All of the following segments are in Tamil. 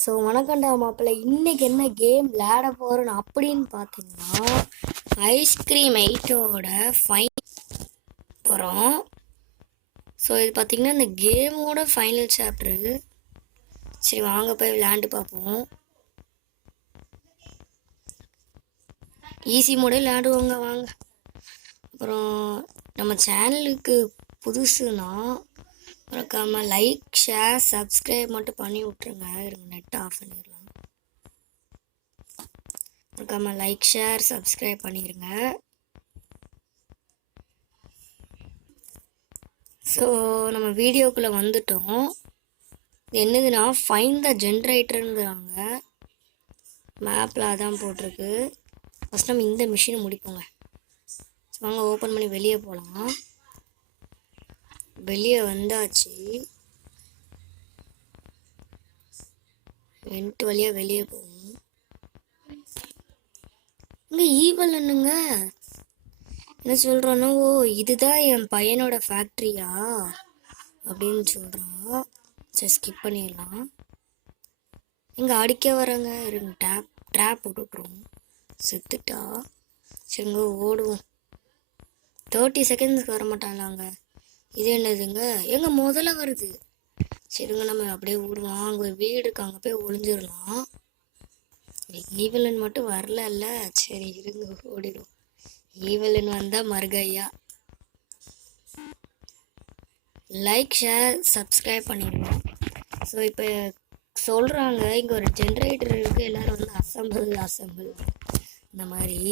ஸோ வணக்கம்டா மாப்பிள்ளை. இன்னைக்கு என்ன கேம் விளையாட போகிறோன்னு அப்படின்னு பார்த்தீங்கன்னா, ஐஸ்கிரீம் 8ஓட ஃபைன் போகிறோம். ஸோ இது பார்த்தீங்கன்னா இந்த கேமோட ஃபைனல் சாப்டரு. சரி வாங்க போய் விளையாண்டு பார்ப்போம். ஈஸி மோடே விளையாடுவோங்க வாங்க. அப்புறம் நம்ம சேனலுக்கு புதுசுனா மறக்காமல் லைக் ஷேர் சப்ஸ்கிரைப் மட்டும் பண்ணி விட்ருங்க. இருங்க நெட் ஆஃப் பண்ணிடலாம். மறக்காமல் லைக் ஷேர் சப்ஸ்கிரைப் பண்ணிடுங்க. ஸோ நம்ம வீடியோக்குள்ளே வந்துட்டோம். இது என்னதுன்னா ஃபைண்ட் த ஜென்ரேட்டருங்கிறாங்க. மேப்பில் அதான் போட்டிருக்கு. ஃபஸ்ட் நம்ம இந்த மிஷினை முடிப்போங்க. ஸோ வாங்க ஓப்பன் பண்ணி வெளியே போகலாம். வெளியே வந்தாச்சு. வெண்ட் வழியாக வெளியே போகும். இங்கே ஈவல் என்னங்க என்ன சொல்கிறானோ, ஓ இதுதான் என் பையனோட ஃபேக்ட்ரியா அப்படின்னு சொல்கிறான். சரி ஸ்கிப் பண்ணிடலாம். இங்கே அடிக்க வராங்க. இருங்க ட்ராப் போட்டுட்ருவோம். செத்துட்டா சரிங்க ஓடுவோம். 30 செகண்ட்ஸ்க்கு வர மாட்டாங்களாங்க. இது என்னதுங்க எங்க முதல்ல வருது. சரிங்க நம்ம அப்படியே ஓடுவோம். அங்கே ஒரு வீடு இருக்கு, அங்கே போய் ஒளிஞ்சிடலாம். ஈவலன் மட்டும் வரல. சரி இருங்க ஓடிடும். ஈவலன் வந்தால் மறுகையா. லைக் ஷேர் சப்ஸ்கிரைப் பண்ணிடுங்க. ஸோ இப்போ சொல்கிறாங்க இங்கே ஒரு ஜென்ரேட்டர் இருக்குது, எல்லோரும் வந்து அசம்பிள் இந்த மாதிரி.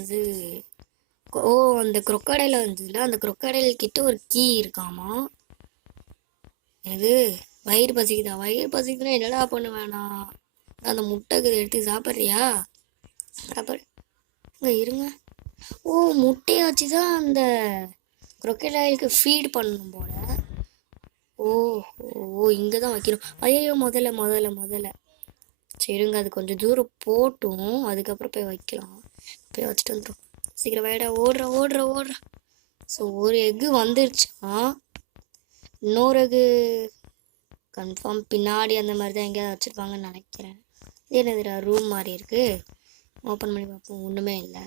இது ஓ அந்த குரொக்கடையில் வந்ததுல அந்த குரொக்கடைல் கிட்ட ஒரு கீ இருக்காமா. இது வயிறு பசிக்குதுன்னா என்னடா பண்ண வேணாம், அந்த முட்டைக்கு எடுத்து சாப்பிட்றியா? சாப்பிடு. இங்கே இருங்க. ஓ முட்டையை வச்சு தான் அந்த குரொக்கடைலுக்கு ஃபீட் பண்ணணும் போல. ஓ இங்கே தான் வைக்கணும். ஐயோ முதல்ல சரிங்க அது கொஞ்சம் தூரம் போட்டும், அதுக்கப்புறம் போய் வைக்கலாம். போய் வச்சுட்டு வந்துடும். சீக்கிரம் வேடா ஓடுற. ஸோ ஒரு எக்கு வந்துருச்சா, இன்னொரு எக்கு கன்ஃபார்ம் பின்னாடி அந்த மாதிரி தான் எங்கேயாவது வச்சுருப்பாங்கன்னு நினைக்கிறேன். இது என்னதுடா ரூம் மாதிரி இருக்குது. ஓப்பன் பண்ணி பார்ப்போம். ஒன்றுமே இல்லை.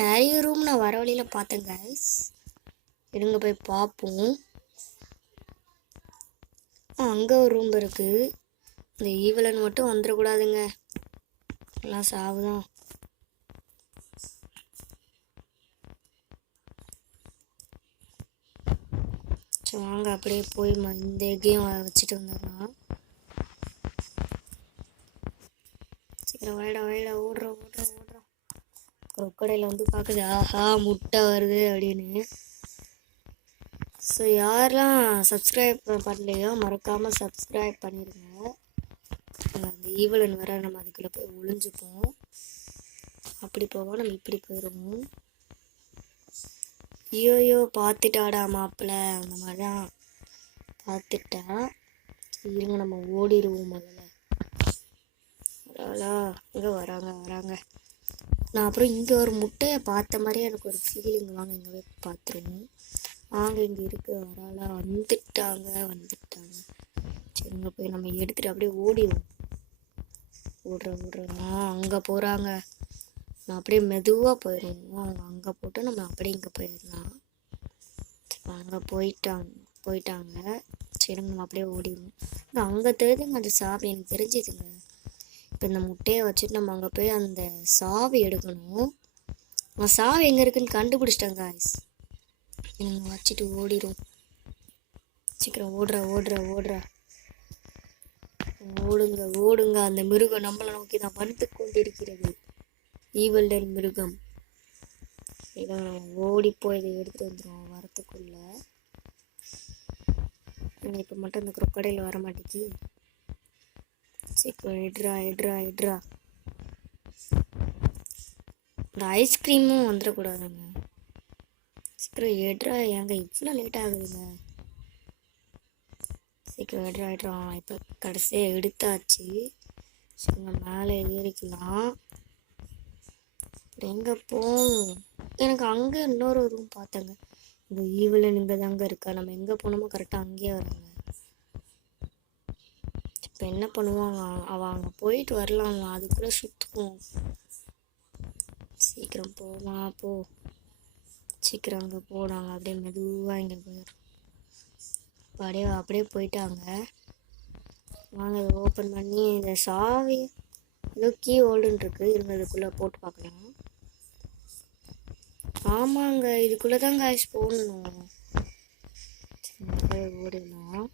நிறைய ரூம் நான் வர வழியில் பார்த்தேன் கைஸ். இருங்க போய் பார்ப்போம். அங்கே ஒரு ரூம் இருக்குது. இந்த ஈவலன் மட்டும் வந்துடக்கூடாதுங்க, எல்லாம் சாவுதான். ஸோ வாங்க அப்படியே போய் இந்த எக்கையும் வச்சுட்டு வந்துடலாம். சீக்கிரம் வாயிடா ஓடுறோம். கொக்கடையில் வந்து பார்க்குது, ஆஹா முட்டை வருது அப்படின்னு. ஸோ யாரெல்லாம் சப்ஸ்கிரைப் பண்ணலையோ மறக்காமல் சப்ஸ்கிரைப் பண்ணிடுங்க. அந்த ஈவலன் வர நம்ம அதுக்குள்ளே போய் ஒளிஞ்சுப்போம். அப்படி போவோம், நம்ம இப்படி போயிடுவோம். ஐயோயோ பார்த்துட்டாடா மாப்பிள்ள, அந்த மாதிரி தான் பார்த்துட்டா. இருங்க நம்ம ஓடிடுவோம் முதல்ல. இங்கே வராங்க. நான் அப்புறம் இங்கே ஒரு முட்டையை பார்த்த மாதிரியே எனக்கு ஒரு ஃபீலிங். வாங்க இங்கே போய் பார்த்துருவோம். வாங்க இங்கே இருக்கு. வந்துட்டாங்க. சரிங்க போய் நம்ம எடுத்துகிட்டு அப்படியே ஓடிடுவோம். ஓடுறோம். அங்கே போகிறாங்க. நான் அப்படியே மெதுவாக போயிடுவோம். அவங்க அங்கே போட்டு நம்ம அப்படியே இங்கே போயிடலாம். அங்கே போயிட்டாங்க. சரி நம்ம அப்படியே ஓடிடுவோம். அங்கே தெரியுதுங்க அந்த சாவி எனக்கு தெரிஞ்சுதுங்க. இப்போ இந்த முட்டையை வச்சுட்டு நம்ம அங்கே போய் அந்த சாவி எடுக்கணும். அந்த சாவி எங்கே இருக்குன்னு கண்டுபிடிச்சிட்டாங்க காய்ஸ். நீங்கள் வச்சுட்டு ஓடிடும். சீக்கிரம் ஓடுற. ஓடுங்க. அந்த மிருகம் நம்மளை நோக்கி தான் வந்து கொண்டிருக்கிறது. ஈவல்டன் மிருகம். ஓடி போய் இதை எடுத்துகிட்டு வந்துடும் வரத்துக்குள்ள. இப்போ மட்டும் அந்த குரொக்கடையில் வர மாட்டேங்கி. சீக்கிரம் எட்ரா. இந்த ஐஸ்கிரீமும் வந்துடக்கூடாதுங்க. சீக்கிரம் எட்ரா. ஏங்க இவ்வளோ லேட் ஆகுதுங்க. சீக்கிரம் எட்ரா. இப்போ கடைசியாக எடுத்தாச்சு. சரிங்க மேலே ஏறிக்கலாம். எங்கே போகும்? எனக்கு அங்கே இன்னொரு ரூம் பார்த்தேங்க. இந்த ஈவலன் இங்கே தாங்க இருக்கா. நம்ம எங்கே போனோமோ கரெக்டாக அங்கேயே வராங்க. இப்போ என்ன பண்ணுவாங்க, அவள் அங்கே போயிட்டு வரலாங்க, அதுக்குள்ளே சுற்றுவோம். சீக்கிரம் போமா போ, சீக்கிரம் அங்கே போனாங்க. அப்படியே மெதுவாக இங்கே போயிடும். அப்படியே போயிட்டாங்க. வாங்க இதை ஓப்பன் பண்ணி இந்த சாவி ஏதோ கீ ஹோல்டுன்னு இருக்கு, இருங்க இதுக்குள்ளே போட்டு பார்க்கலாம். ஆமாங்க, இதுக்குள்ளே தான் காய்ச்சி போடணும். ஓடிடலாம்.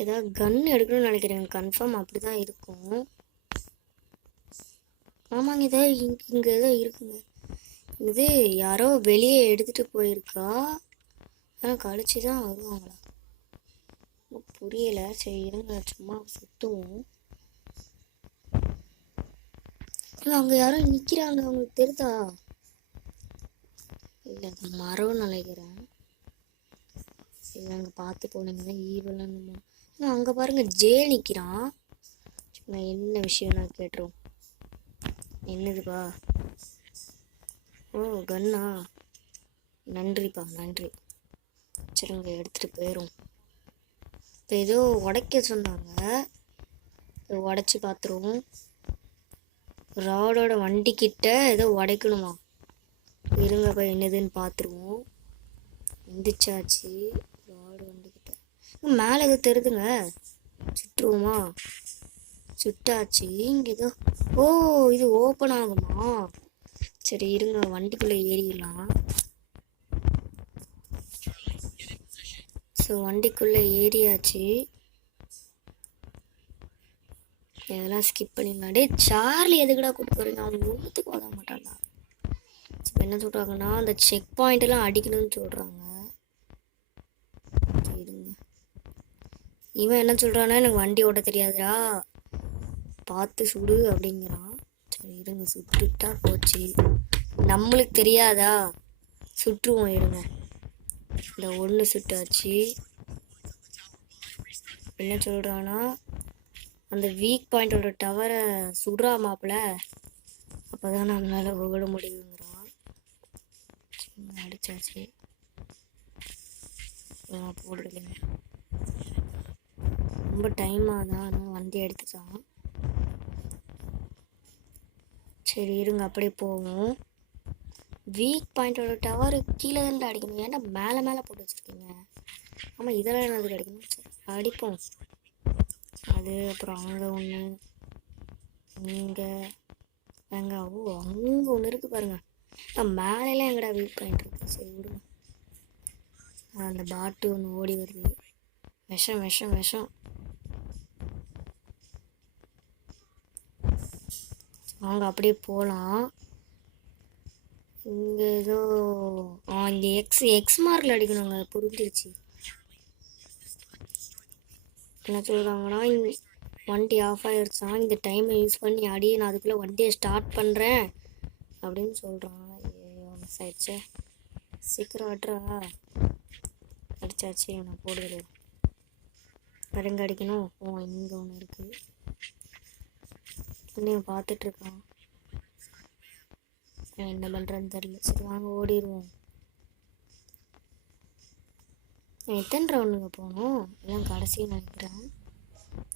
ஏதாவது கன் எடுக்கணும்னு நினைக்கிறேன், கன்ஃபார்ம் அப்படி தான் இருக்கும். ஆமாங்க, இதை இங்கே ஏதோ இருக்குங்க. இது யாரோ வெளியே எடுத்துகிட்டு போயிருக்கா, ஆனால் கழிச்சு தான் வருவாங்களா புரியலை. சரி இருங்க, சும்மா சுற்றுவோம். அங்கே யாரோ நிற்கிறாங்க, அவங்களுக்கு தெரியுதா? இல்லை மரம் நினைக்கிறேன். இல்லை அங்கே பார்த்து போனீங்கன்னா ஈவெல்லாம். அங்கே பாருங்க ஜே நிற்கிறான். நான் என்ன விஷயம் நான் கேட்டுருவோம். என்னதுப்பா? ஓ கண்ணா, நன்றிப்பா நன்றி. சரிங்க எடுத்துகிட்டு போயிடும். இப்போ ஏதோ உடைக்க சொன்னாங்க, உடைச்சி பார்த்துருவோம். ராடோட வண்டிக்கிட்ட ஏதோ உடைக்கணுமா, இருங்கப்பா என்னதுன்னு பார்த்துருவோம். எந்திரிச்சாச்சு. ராடு வண்டிக்கிட்ட மேலே ஏதோ தெரியுதுங்க, சுற்றுவோமா? சுட்டாச்சு. இங்கே ஏதோ ஓ இது ஓப்பன் ஆகுமா? சரி இருங்க வண்டிக்குள்ளே ஏறிடலாம். ஸோ வண்டிக்குள்ளே ஏறியாச்சு. இதெல்லாம் ஸ்கிப் பண்ணிடலாம். டே சார்லி எதுக்கடா கூப்பிட்டு போறீங்க? அவங்க ஒன்றுத்துக்கு வர மாட்டாங்களா? இப்போ என்ன சொல்கிறாங்கன்னா அந்த செக் பாயிண்ட்டெல்லாம் அடிக்கணும்னு சொல்கிறாங்க. இருங்க, இவன் என்ன சொல்கிறான்னா எனக்கு வண்டி ஓட்ட தெரியாதுடா, பார்த்து சுடு அப்படிங்கிறான். சரி இருங்க சுட்டுட்டா போச்சு, நம்மளுக்கு தெரியாதா, சுற்றுவோம். இருங்க இந்த ஒன்று சுட்டாச்சு. என்ன சொல்கிறான்னா அந்த வீக் பாயிண்டோட டவரை சுடுறா மாப்பிள்ள, அப்போ தான் நம்மளால ஓட முடியுங்கிறான். அடிச்சாச்சு. போடுறீங்க ரொம்ப டைமாக தான் வண்டி எடுத்துட்டான். சரி இருங்க அப்படியே போவோம். வீக் பாயிண்டோட டவர் கீழே தான் அடிக்கணும், ஏன்டா மேலே மேலே போட்டு வச்சுருக்கீங்க? ஆமாம் இதெல்லாம் என்னது அடிக்கணும். சரி அடிப்போம். அது அப்புறம் அங்கே ஒன்று, இங்கே எங்க ஓ அங்கே ஒன்று இருக்குது பாருங்க. மேலெலாம் எங்கடா வீக் பாயிண்ட் இருக்குது. சரி விடுங்க. அந்த பாட்டு ஒன்று ஓடி வருது. விஷம் விஷம் விஷம். வாங்க அப்படியே போகலாம். இங்கே ஏதோ இங்கே எக்ஸ் மார்க்கில் அடிக்கணுங்க, புரிஞ்சிருச்சு. என்ன சொல்கிறாங்கன்னா வண்டி ஆஃப் ஆகிடுச்சான், இந்த டைமை யூஸ் பண்ணி அடி, நான் அதுக்குள்ளே வண்டியை ஸ்டார்ட் பண்ணுறேன் அப்படின்னு சொல்கிறான். மிஸ் ஆயிடுச்சு. சீக்கிரம் அட்றா. அடிச்சாச்சு. நான் போடுறது கருங்க அடிக்கணும். ஓ இங்கே ஒன்று இருக்குது, இன்னும் பார்த்துட்ருக்கான், என்ன பண்ணுறேன்னு தெரியல. சரி வாங்க ஓடிடுவோம். எத்தனை ரவுண்டுங்க போகணும்? எல்லாம் கடைசின்னு நினைக்கிறேன்.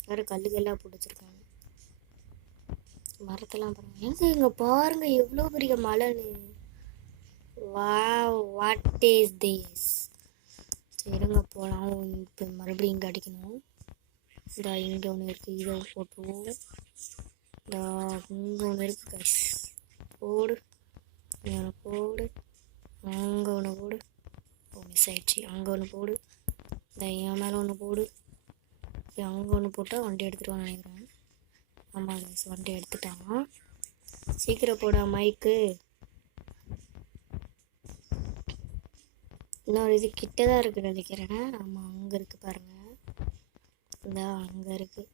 வேறு கல்லுக்கெல்லாம் போட்டு வச்சுருக்காங்க. மரத்தெல்லாம் பாருங்க. இங்கே பாருங்க எவ்வளோ பெரிய மலைன்னு. Wow what is this? சரிங்க போகலாம். இப்போ மறுபடியும் இங்கே அடிக்கணும். இந்த இங்கே ஒன்று இருக்குது, இதை போட்டுருவோம். இந்த இங்கே ஒன்று இருக்குது கைஸ், போடு ஒன்று போடு. அங்கே ஒன்று போடு. மிஸ் ஆயிடுச்சு. அங்கே ஒன்று போடு. இந்த என் மேலே ஒன்று போடு. அங்கே ஒன்று போட்டால் வண்டி எடுத்துகிட்டு நினைக்கிறேன். ஆமாம் கைஸ் வண்டி எடுத்துட்டான். சீக்கிரம் போட மைக்கு. இன்னொரு இது கிட்ட தான் இருக்குது நினைக்கிறேன். ஆமாம் அங்கே இருக்குது பாருங்கள், இந்த அங்கே இருக்குது.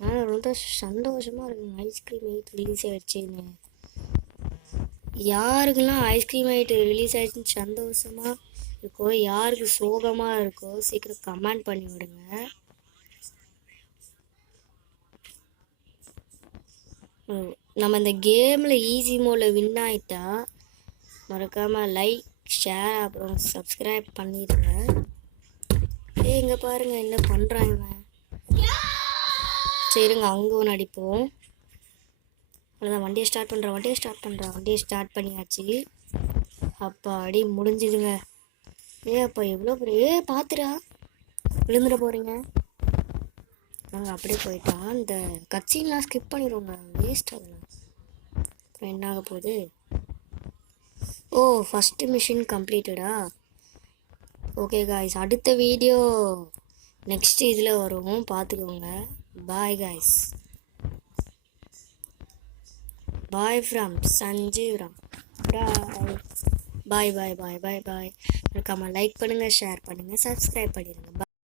ஆனால் ரொம்ப சந்தோஷமாக இருக்குங்க. ஐஸ்கிரீம் 8 ரிலீஸ் ஆகிடுச்சின்னு. யாருக்கெல்லாம் ஐஸ்கிரீம் 8 ரிலீஸ் ஆகிடுச்சின்னு சந்தோஷமாக இருக்கோ, யாருக்கு சோகமாக இருக்கோ சீக்கிரம் கமெண்ட் பண்ணி விடுங்க. நம்ம இந்த கேமில் ஈஸி மோடில் வின் ஆகிட்டா மறக்காமல் லைக் ஷேர் அப்புறம் சப்ஸ்கிரைப் பண்ணிடுங்க. இங்கே பாருங்க என்ன பண்ணுறாங்க. சரிங்க அங்கே ஒன்று அடிப்போம். அவ்வளோதான். வண்டியை ஸ்டார்ட் பண்ணியாச்சு. அப்பா அடி முடிஞ்சுதுங்க. அப்பா எவ்வளோ பெரிய பார்த்துடா விழுந்துட போகிறீங்க. நாங்கள் அப்படியே போயிட்டா இந்த கட்சின்லாம் ஸ்கிப் பண்ணிடுவோங்க. வேஸ்ட் ஆகலாம். அப்புறம் என்ன ஆக போகுது? ஓ ஃபஸ்ட்டு மிஷின் கம்ப்ளீட்டடா. ஓகே காய்ஸ், அடுத்த வீடியோ நெக்ஸ்ட் இதில் வரும், பார்த்துக்கோங்க. Bye guys. பாய் ஃப்ரம் சஞ்சீவ்ராம். Bye bye bye bye bye bye. மறக்காம லைக் பண்ணுங்கள், ஷேர் பண்ணுங்கள், சப்ஸ்கிரைப் பண்ணிடுங்க.